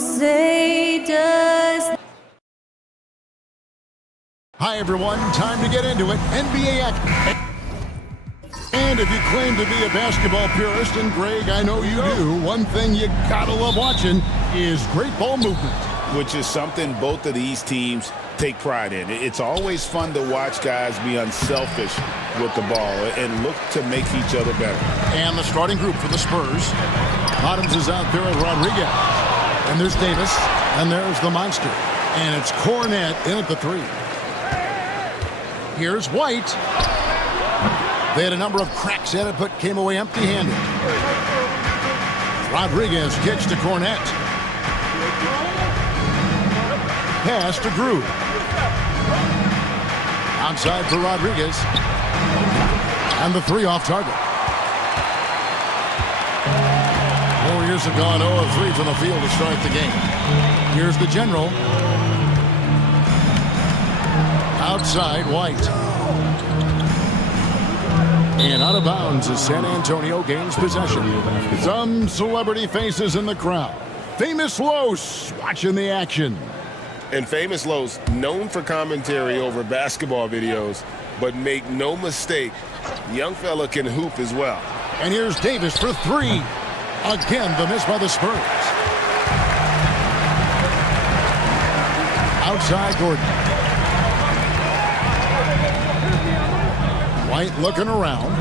say does. Hi everyone, time to get into it. NBA action. And if you claim to be a basketball purist, and Greg, I know you do, one thing you gotta love watching is great ball movement. Which is something both of these teams take pride in. It's always fun to watch guys be unselfish with the ball and look to make each other better. And the starting group for the Spurs. Bottoms is out there with Rodriguez. And there's Davis. And there's the monster. And it's Cornette in at the three. Here's White. They had a number of cracks at it, but came away empty-handed. Rodriguez kicks to Cornette. Pass to Groove. Outside for Rodriguez. And the three off target. Warriors have gone 0 of 3 from the field to start the game. Here's the general. Outside, White. And out of bounds as San Antonio gains possession. Some celebrity faces in the crowd. Famous Los watching the action. And Famous Los, known for commentary over basketball videos, but make no mistake, young fella can hoop as well. And here's Davis for three. Again, the miss by the Spurs. Outside Gordon. White looking around.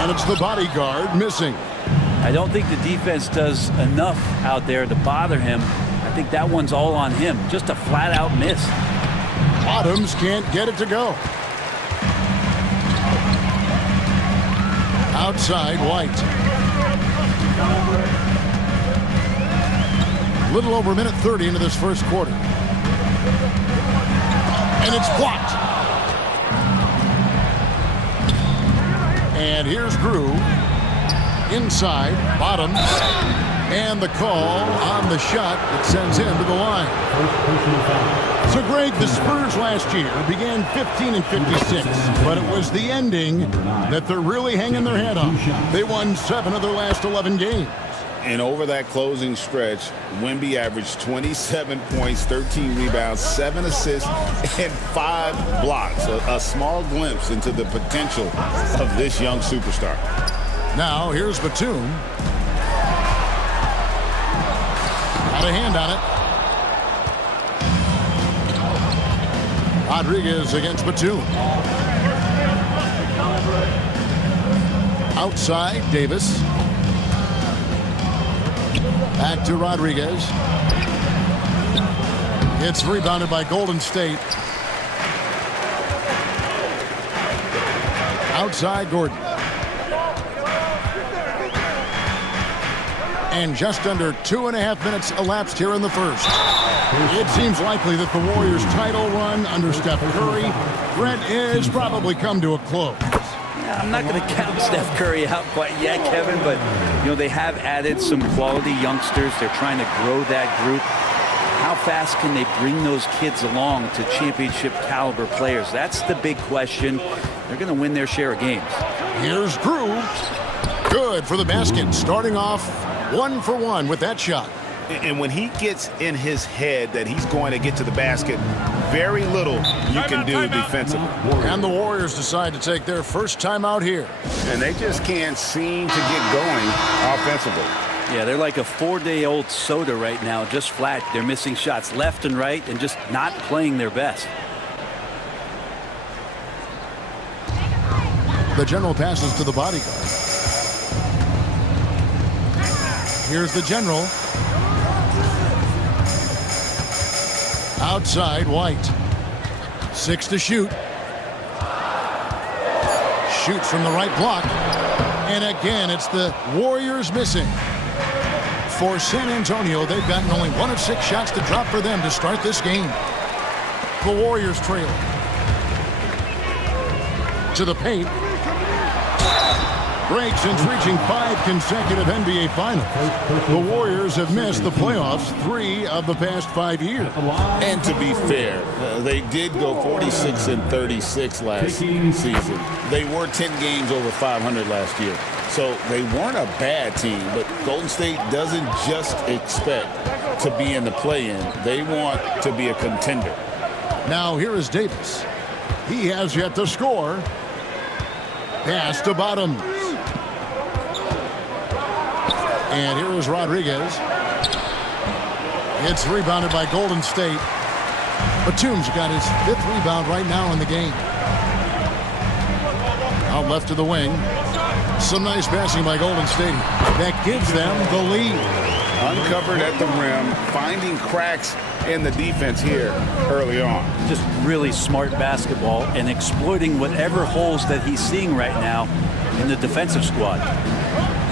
And it's the bodyguard missing. I don't think the defense does enough out there to bother him. I think that one's all on him. Just a flat-out miss. Bottoms can't get it to go. Outside, White. Little over a minute 30 into this first quarter. And it's blocked. And here's Drew. Inside, Bottoms. And the call on the shot that sends him to the line. So, Greg, the Spurs last year began 15 and 56, but it was the ending that they're really hanging their head on. They won 7 of their last 11 games. And over that closing stretch, Wemby averaged 27 points, 13 rebounds, 7 assists, and 5 blocks. A small glimpse into the potential of this young superstar. Now, here's Batum. Got a hand on it. Rodriguez against Batum. Outside, Davis. Back to Rodriguez. It's rebounded by Golden State. Outside, Gordon. And just under 2.5 minutes elapsed here in the first. It seems likely that the Warriors' title run under Steph Curry, Brent, is probably come to a close. Yeah, I'm not going to count Steph Curry out quite yet, Kevin, but you know they have added some quality youngsters. They're trying to grow that group. How fast can they bring those kids along to championship caliber players? That's the big question. They're going to win their share of games. Here's Drew. Good for the basket, starting off 1 for 1 with that shot. And when he gets in his head that he's going to get to the basket, very little you can do defensively. And the Warriors decide to take their first time out here. And they just can't seem to get going offensively. Yeah, they're like a 4-day-old soda right now, just flat. They're missing shots left and right and just not playing their best. The general passes to the bodyguard. Here's the general. Outside, White. 6 to shoot. Shoots from the right block. And again, it's the Warriors missing. For San Antonio, they've gotten only 1 of 6 shots to drop for them to start this game. The Warriors trail. To the paint. Break since reaching 5 consecutive NBA Finals. The Warriors have missed the playoffs 3 of the past 5 years. And to be fair, they did go 46 and 36 last season. They were 10 games over 500 last year. So they weren't a bad team, but Golden State doesn't just expect to be in the play-in. They want to be a contender. Now here is Davis. He has yet to score. Pass to Bottoms. And here is Rodriguez. It's rebounded by Golden State. Batum's got his 5th rebound right now in the game. Out left to the wing. Some nice passing by Golden State. That gives them the lead. Uncovered at the rim, finding cracks in the defense here early on. Just really smart basketball and exploiting whatever holes that he's seeing right now in the defensive squad.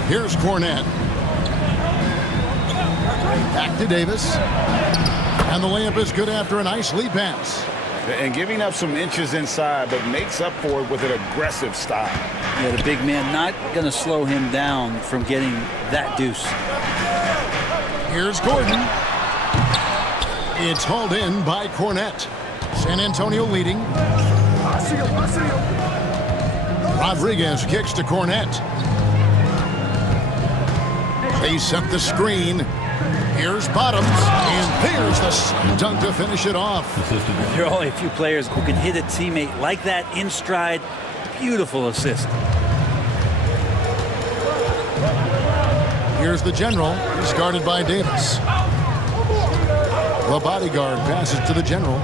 Here's Cornette. Back to Davis. And the layup is good after a nice lead pass. And giving up some inches inside, but makes up for it with an aggressive style. Yeah, the big man not going to slow him down from getting that deuce. Here's Gordon. It's hauled in by Cornette. San Antonio leading. Rodriguez kicks to Cornette. They set the screen. Here's Bottoms, and there's the slam dunk to finish it off. There are only a few players who can hit a teammate like that in stride. Beautiful assist. Here's the general. He's guarded by Davis. The bodyguard passes to the general.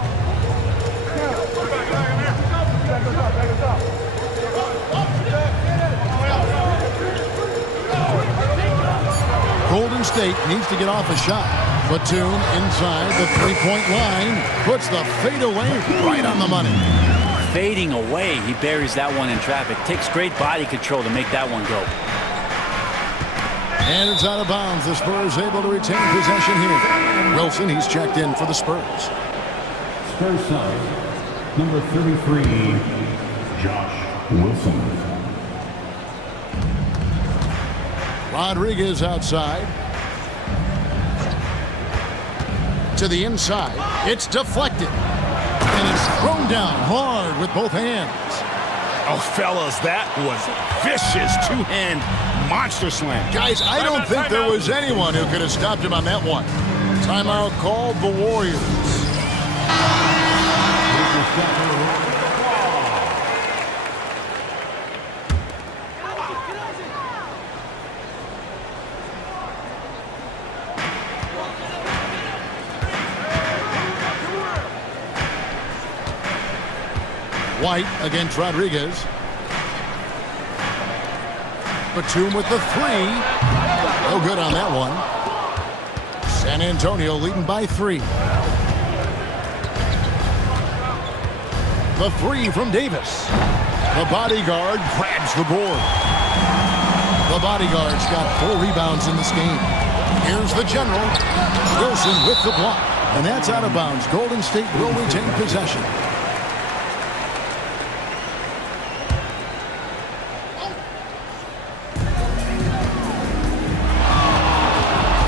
Golden State needs to get off a shot. Batum inside the three-point line. Puts the fadeaway right on the money. Fading away, he buries that one in traffic. Takes great body control to make that one go. And it's out of bounds. The Spurs able to retain possession here. Wilson, he's checked in for the Spurs. Spurs side, number 33, Josh Wilson. Rodriguez outside. To the inside. It's deflected. And it's thrown down hard with both hands. Oh, fellas, that was a vicious two-hand monster slam. Guys, I don't think there was anyone who could have stopped him on that one. Timeout called the Warriors. White against Rodriguez. Batum with the three. No good on that one. San Antonio leading by 3. The three from Davis. The bodyguard grabs the board. The bodyguard's got 4 rebounds in this game. Here's the general. Wilson with the block. And that's out of bounds. Golden State will retain possession.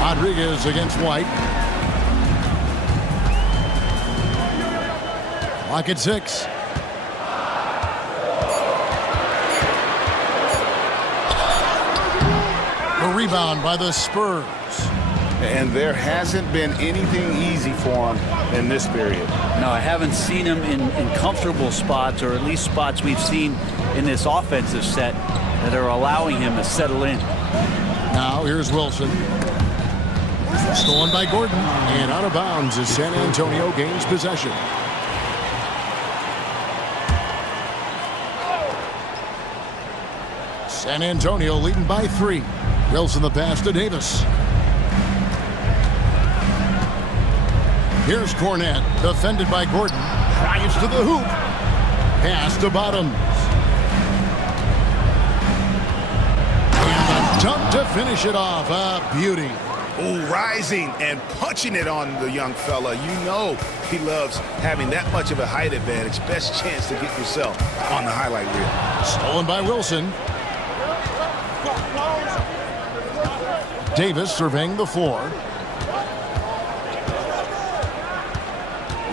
Rodriguez against White. Clock at 6. The rebound by the Spurs. And there hasn't been anything easy for him in this period. No, I haven't seen him in comfortable spots, or at least spots we've seen in this offensive set that are allowing him to settle in. Now here's Wilson. Stolen by Gordon, and out of bounds as San Antonio gains possession. San Antonio leading by 3. Wilson the pass to Davis. Here's Cornette, defended by Gordon. Drives to the hoop. Pass to Bottoms. And a dunk to finish it off. A beauty. Oh, rising and punching it on the young fella. You know he loves having that much of a height advantage. Best chance to get yourself on the highlight reel. Stolen by Wilson. Davis surveying the floor.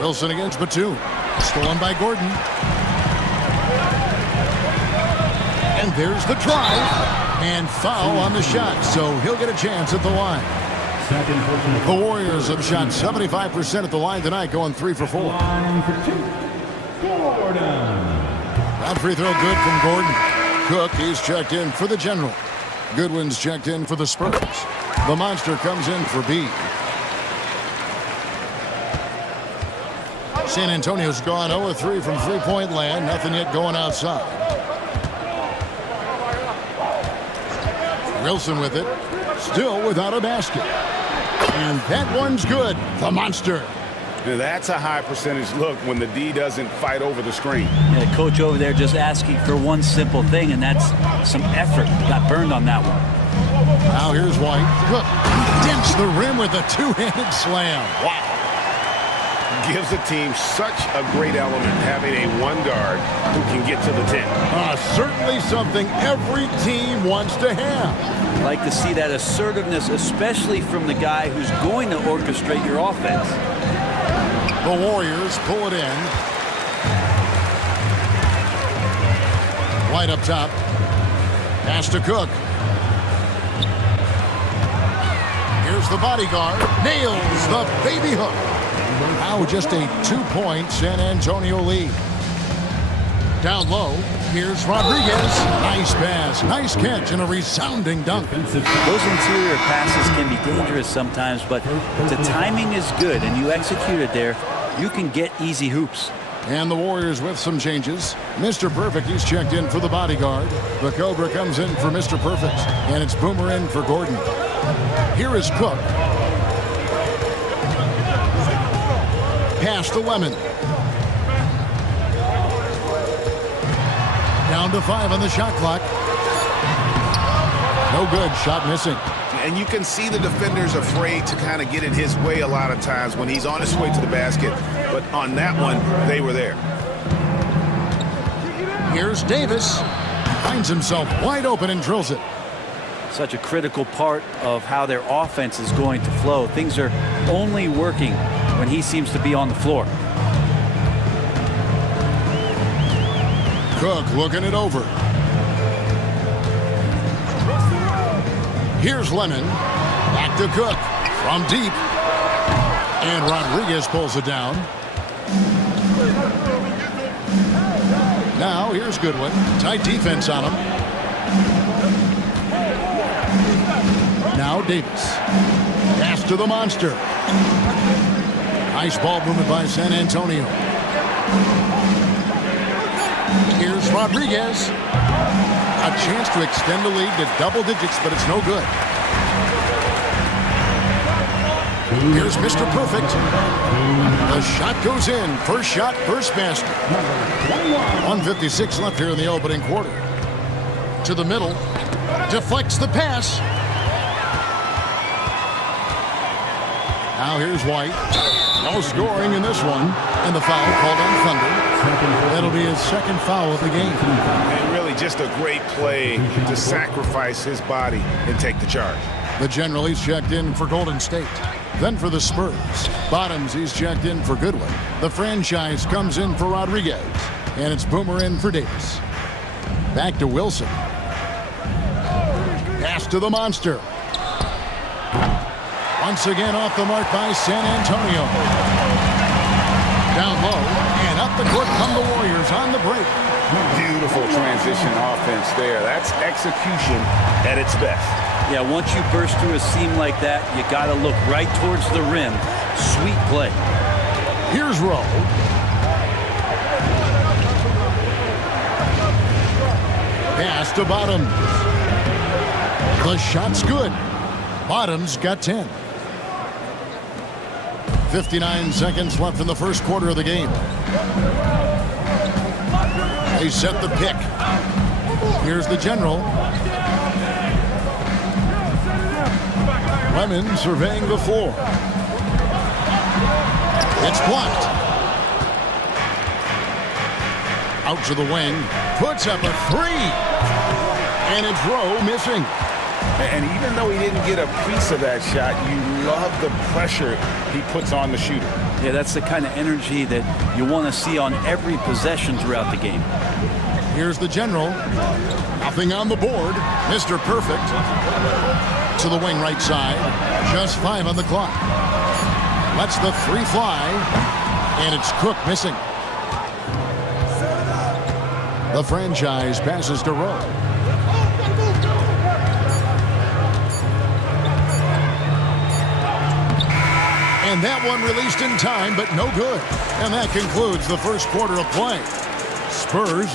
Wilson against Batum. Stolen by Gordon. And there's the drive. And foul on the shot, so he'll get a chance at the line. Second personal The foul. Warriors have shot 75% at the line tonight, going 3 for 4. Line for 2. Gordon. That free throw good from Gordon. Cook, he's checked in for the General. Goodwin's checked in for the Spurs. The Monster comes in for B. San Antonio's gone 0-3 from three-point land. Nothing yet going outside. Wilson with it. Still without a basket. And that one's good. The Monster. Now, that's a high percentage look when the D doesn't fight over the screen. Yeah, coach over there just asking for one simple thing, and that's some effort. Got burned on that one. Now here's White. Cook dents the rim with a two-handed slam. Wow. Gives the team such a great element having a one guard who can get to the 10. Certainly something every team wants to have. Like to see that assertiveness, especially from the guy who's going to orchestrate your offense. The Warriors pull it in. White up top. Pass to Cook. Here's the bodyguard. Nails the baby hook. Now just a 2-point San Antonio lead. Down low, here's Rodriguez. Nice pass, nice catch, and a resounding dunk. Those interior passes can be dangerous sometimes, but the timing is good, and you execute it there, you can get easy hoops. And the Warriors with some changes. Mr. Perfect, he's checked in for the bodyguard. The Cobra comes in for Mr. Perfect, and it's Boomer in for Gordon. Here is Cook. Pass to Lemon. Down to 5 on the shot clock. No good. Shot missing. And you can see the defenders afraid to kind of get in his way a lot of times when he's on his way to the basket. But on that one, they were there. Here's Davis. Finds himself wide open and drills it. Such a critical part of how their offense is going to flow. Things are only working when he seems to be on the floor. Cook looking it over. Here's Lemon. Back to Cook. From deep. And Rodriguez pulls it down. Now here's Goodwin. Tight defense on him. Now Davis. Pass to the Monster. Nice ball movement by San Antonio. Here's Rodriguez. A chance to extend the lead to double digits, but it's no good. Here's Mr. Perfect. The shot goes in. First shot, first basket. 1:56 left here in the opening quarter. To the middle. Deflects the pass. Now here's White. No scoring in this one. And the foul called on Thunder. That'll be his second foul of the game. And really just a great play to sacrifice his body and take the charge. The General, he's checked in for Golden State. Then for the Spurs. Bottoms, he's checked in for Goodwin. The franchise comes in for Rodriguez. And it's Boomer in for Davis. Back to Wilson. Pass to the Monster. Once again off the mark by San Antonio. Down low, and up the court come the Warriors on the break. Beautiful transition offense there. That's execution at its best. Yeah, once you burst through a seam like that, you got to look right towards the rim. Sweet play. Here's Rowe. Pass to Bottoms. The shot's good. Bottoms got 10. 59 seconds left in the first quarter of the game. They set the pick. Here's the General. Lemon surveying the floor. It's blocked. Out to the wing. Puts up a three. And it's Rowe missing. And even though he didn't get a piece of that shot, you love the pressure he puts on the shooter. Yeah, that's the kind of energy that you want to see on every possession throughout the game. Here's the general. Nothing on the board. Mr. Perfect to the wing right side. Just 5 on the clock. Lets the 3 fly. And it's Cook missing. The franchise passes to Rowe. And that one released in time, but no good. And that concludes the first quarter of play. Spurs.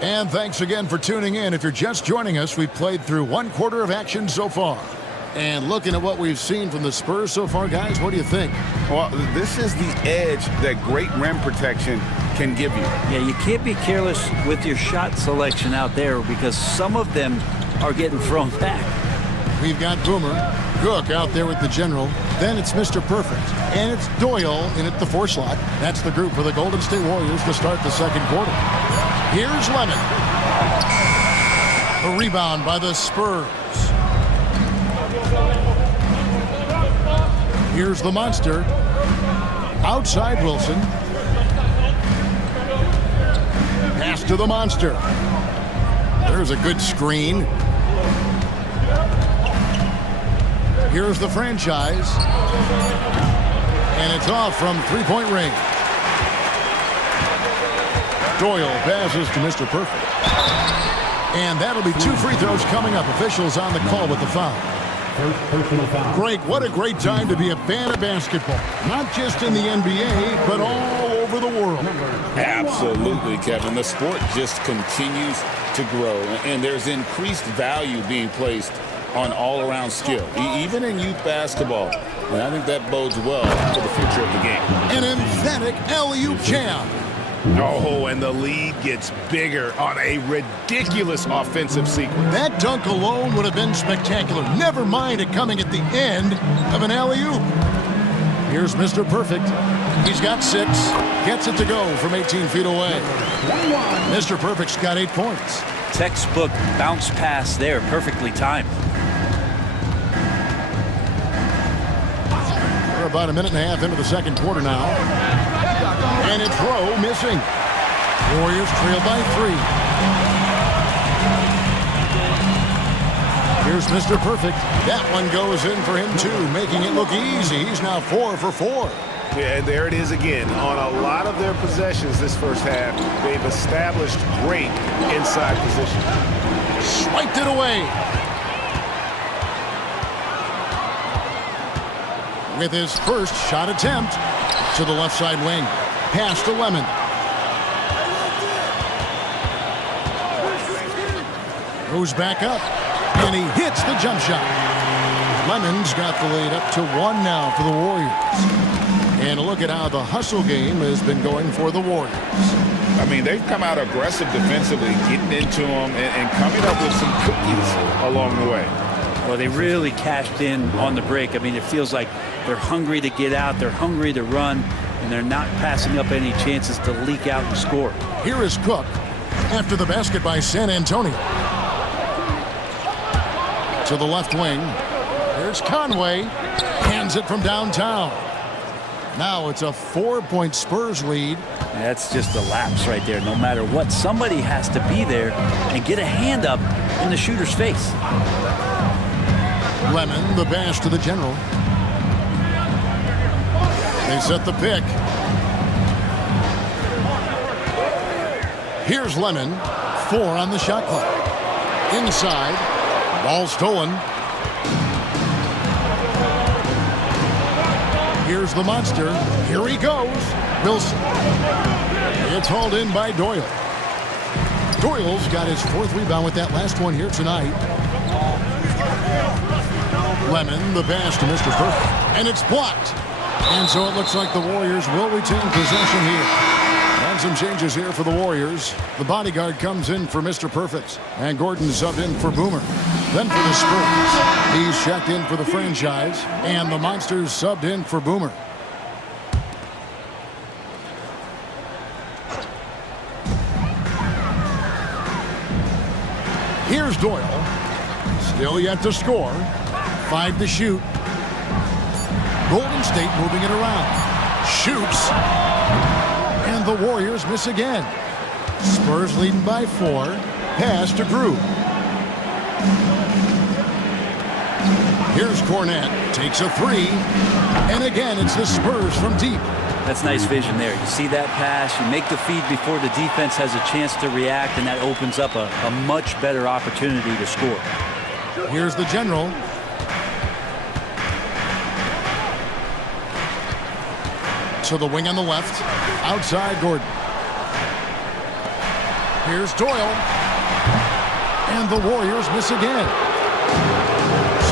And thanks again for tuning in. If you're just joining us, we've played through 1 quarter of action so far. And looking at what we've seen from the Spurs so far, guys, what do you think? Well, this is the edge that great rim protection can give you. Yeah, you can't be careless with your shot selection out there because some of them are getting thrown back. We've got Boomer, Cook out there with the general. Then it's Mr. Perfect. And it's Doyle in at the 4 slot. That's the group for the Golden State Warriors to start the second quarter. Here's Lemon. The rebound by the Spurs. Here's the monster. Outside Wilson. Pass to the monster. There's a good screen. Here's the franchise. And it's off from 3-point range. Doyle passes to Mr. Perfect. And that'll be 2 free throws coming up. Officials on the call with the foul. First personal foul. Greg, what a great time to be a fan of basketball. Not just in the NBA, but all over the world. Absolutely, Kevin. The sport just continues to grow, and there's increased value being placed on all-around skill, even in youth basketball. And I think that bodes well for the future of the game. An emphatic alley-oop jam. Oh, and the lead gets bigger on a ridiculous offensive sequence. That dunk alone would have been spectacular. Never mind it coming at the end of an alley-oop. Here's Mr. Perfect. He's got 6. Gets it to go from 18 feet away. Mr. Perfect's got 8 points. Textbook bounce pass there, perfectly timed. We're about a minute and a half into the second quarter now. And it's Rowe missing. Warriors trail by 3. Here's Mr. Perfect. That one goes in for him, too, making it look easy. He's now 4 for 4. Yeah, and there it is again. On a lot of their possessions this first half, they've established great inside position. Swiped it away. With his first shot attempt to the left side wing. Pass to Lemon. Goes back up. And he hits the jump shot. Lemon's got the lead up to 1 now for the Warriors. And look at how the hustle game has been going for the Warriors. I mean, they've come out aggressive defensively, getting into them and coming up with some cookies along the way. Well, they really cashed in on the break. I mean, it feels like they're hungry to get out. They're hungry to run. And they're not passing up any chances to leak out and score. Here is Cook after the basket by San Antonio. To the left wing. There's Conway. Hands it from downtown. Now it's a 4-point Spurs lead. That's just a lapse right there. No matter what, somebody has to be there and get a hand up in the shooter's face. Lemon, the pass to the general. They set the pick. Here's Lemon. 4 on the shot clock. Inside. Ball stolen. Here's the monster. Here he goes. Wilson. It's hauled in by Doyle. Doyle's got his 4th rebound with that last one here tonight. Lemon, the pass to Mr. Perfect. And it's blocked. And so it looks like the Warriors will retain possession here. And some changes here for the Warriors. The bodyguard comes in for Mr. Perfect. And Gordon subbed in for Boomer. Then for the Spurs, he's checked in for the franchise. And the Monsters subbed in for Boomer. Here's Doyle. Still yet to score. 5 to shoot. Golden State moving it around. Shoots. And the Warriors miss again. Spurs leading by 4. Pass to Grew. Here's Cornette. Takes a 3. And again, it's the Spurs from deep. That's nice vision there. You see that pass, you make the feed before the defense has a chance to react, and that opens up a much better opportunity to score. Here's the general. To the wing on the left. Outside Gordon. Here's Doyle. And the Warriors miss again.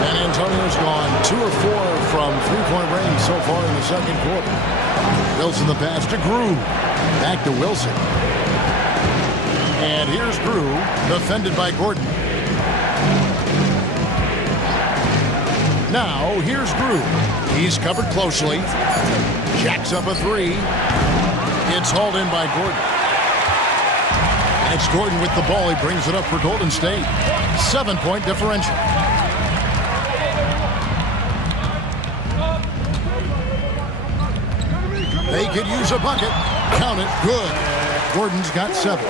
San Antonio's gone 2 of 4 from three-point range so far in the second quarter. Wilson the pass to Grew. Back to Wilson. And here's Grew, defended by Gordon. Now, here's Grew. He's covered closely. Jacks up a 3. It's hauled in by Gordon. And it's Gordon with the ball. He brings it up for Golden State. 7-point differential. They could use a bucket. Count it. Good. Gordon's got 7.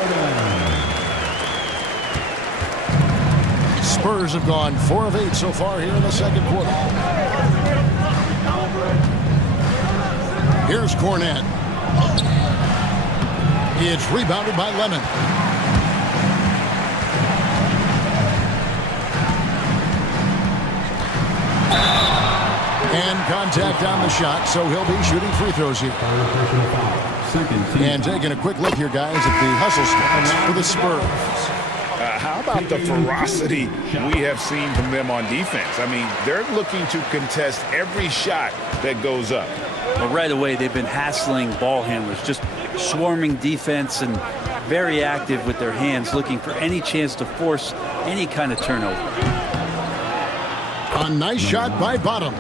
Spurs have gone 4 of 8 so far here in the second quarter. Here's Cornette. It's rebounded by Lemon. And contact on the shot, so he'll be shooting free throws here. And taking a quick look here, guys, at the hustle stats for the Spurs. How about the ferocity we have seen from them on defense? I mean, they're looking to contest every shot that goes up. Well, right away, they've been hassling ball handlers, just swarming defense and very active with their hands, looking for any chance to force any kind of turnover. A nice shot by Bottom.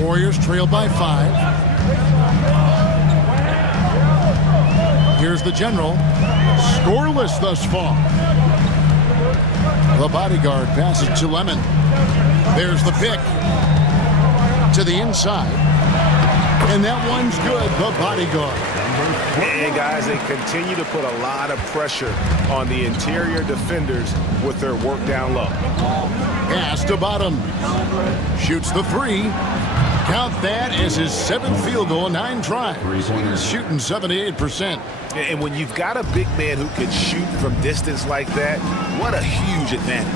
Warriors trail by 5. Here's the general. Scoreless thus far. The bodyguard passes to Lemon. There's the pick. To the inside. And that one's good. The bodyguard. And guys, they continue to put a lot of pressure on the interior defenders with their work down low. Pass to Bottom. Shoots the 3. Count that as his 7th field goal in 9 tries. He's shooting 78%. And when you've got a big man who can shoot from distance like that, what a huge advantage.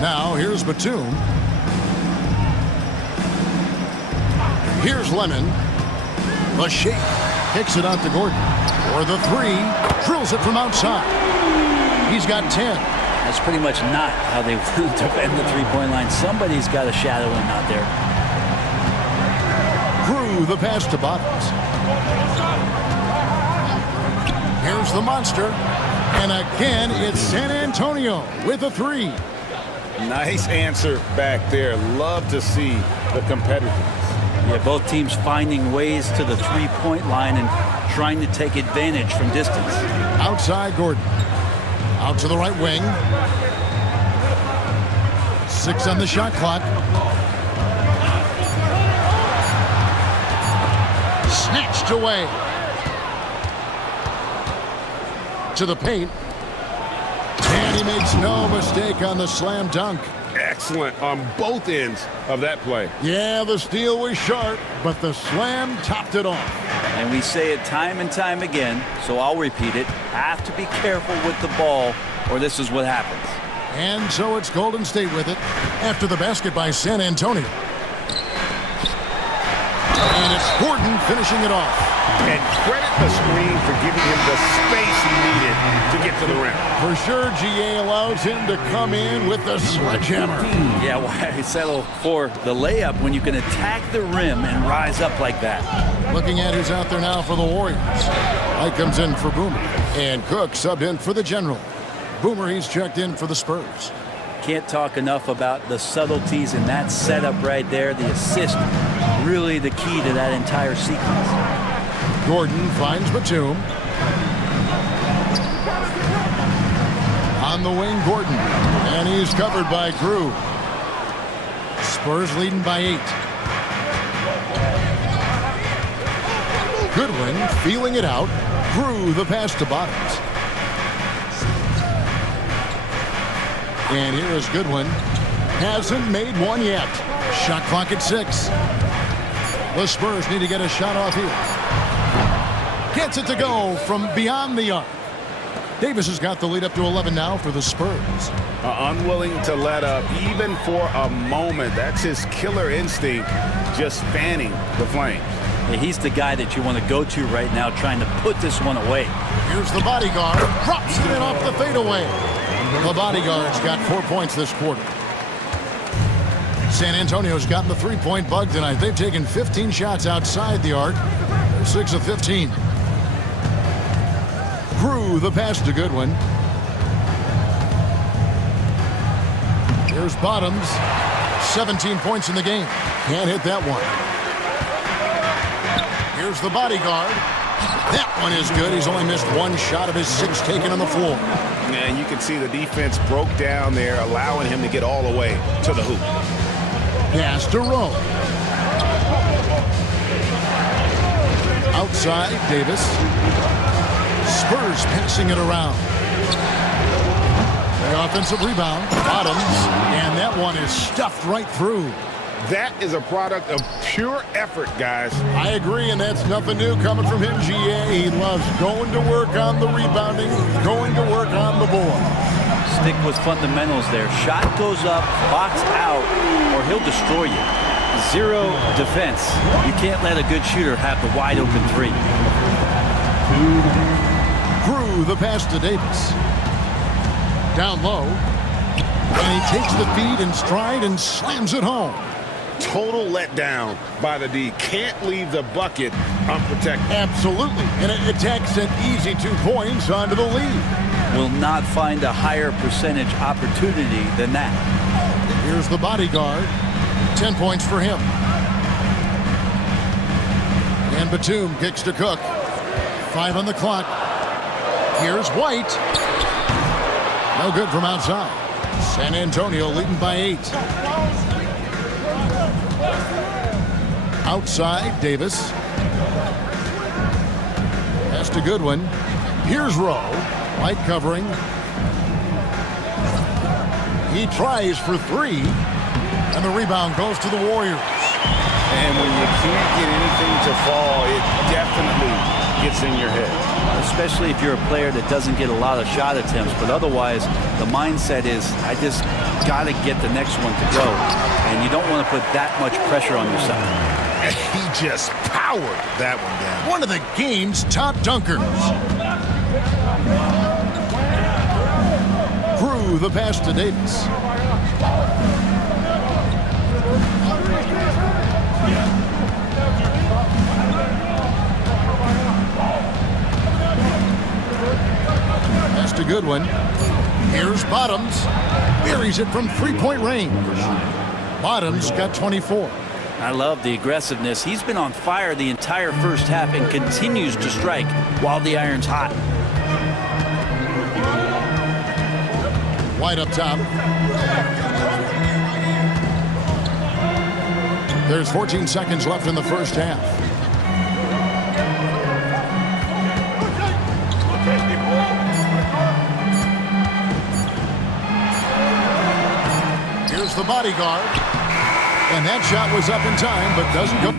Now, here's Batum. Here's Lemon. The shake. Kicks it out to Gordon. For the 3. Drills it from outside. He's got 10. That's pretty much not how they defend the three-point line. Somebody's got to shadow him out there. Grew the pass to Bottoms. Here's the monster. And again, it's San Antonio with a 3. Nice answer back there. Love to see the competitiveness. Yeah, both teams finding ways to the three-point line and trying to take advantage from distance. Outside Gordon. Out to the right wing. 6 on the shot clock. Snatched away. To the paint. And he makes no mistake on the slam dunk. Excellent on both ends of that play. Yeah, the steal was sharp, but the slam topped it off. And we say it time and time again, so I'll repeat it. Have to be careful with the ball, or this is what happens. And so it's Golden State with it after the basket by San Antonio. And it's Gordon finishing it off. And credit the screen for giving him the space he needed to get to the rim. For sure, GA allows him to come in with the sledgehammer. Yeah, why settle for the layup when you can attack the rim and rise up like that? Looking at who's out there now for the Warriors. Light comes in for Boomer. And Cook subbed in for the General. Boomer, he's checked in for the Spurs. Can't talk enough about the subtleties in that setup right there. The assist, really the key to that entire sequence. Gordon finds Batum. On the wing, Gordon. And he's covered by Grew. Spurs leading by 8. Goodwin feeling it out. Grew the pass to Bottoms. And here is Goodwin. Hasn't made one yet. Shot clock at 6. The Spurs need to get a shot off here. Gets it to go from beyond the arc. Davis has got the lead up to 11 now for the Spurs. Unwilling to let up even for a moment. That's his killer instinct, just fanning the flames. Yeah, he's the guy that you want to go to right now, trying to put this one away. Here's the bodyguard. Drops it in off the fadeaway. The bodyguard's got 4 points this quarter. San Antonio's gotten the three-point bug tonight. They've taken 15 shots outside the arc. They're 6 of 15. Grew the pass to Goodwin. Here's Bottoms. 17 points in the game. Can't hit that one. Here's the bodyguard. That one is good. He's only missed one shot of his 6 taken on the floor. And you can see the defense broke down there, allowing him to get all the way to the hoop. Pass to Rowe. Outside, Davis. Spurs passing it around. The offensive rebound. Bottoms. And that one is stuffed right through. That is a product of pure effort, guys. I agree, and that's nothing new coming from him, GA. He loves going to work on the rebounding, going to work on the board. Stick with fundamentals there. Shot goes up, box out, or he'll destroy you. Zero defense. You can't let a good shooter have the wide open 3. Grew the pass to Davis. Down low. And he takes the feed in stride and slams it home. Total letdown by the D. Can't leave the bucket unprotected. Absolutely. And it attacks an easy 2 points onto the lead. Will not find a higher percentage opportunity than that. Here's the bodyguard. 10 points for him. And Batum kicks to Cook. 5 on the clock. Here's White. No good from outside. San Antonio leading by 8. Outside, Davis. Pass to Goodwin. Here's Rowe. White covering. He tries for 3. And the rebound goes to the Warriors. And when you can't get anything to fall, it definitely gets in your head. Especially if you're a player that doesn't get a lot of shot attempts. But otherwise, the mindset is, I just got to get the next one to go. And you don't want to put that much pressure on yourself. And he just powered that one down. One of the game's top dunkers. Grew the pass to Davis. Pass to Goodwin. Here's Bottoms. Buries it from three-point range. Bottoms got 24. I love the aggressiveness. He's been on fire the entire first half and continues to strike while the iron's hot. White up top. There's 14 seconds left in the first half. Here's the bodyguard. And that shot was up in time, but doesn't go.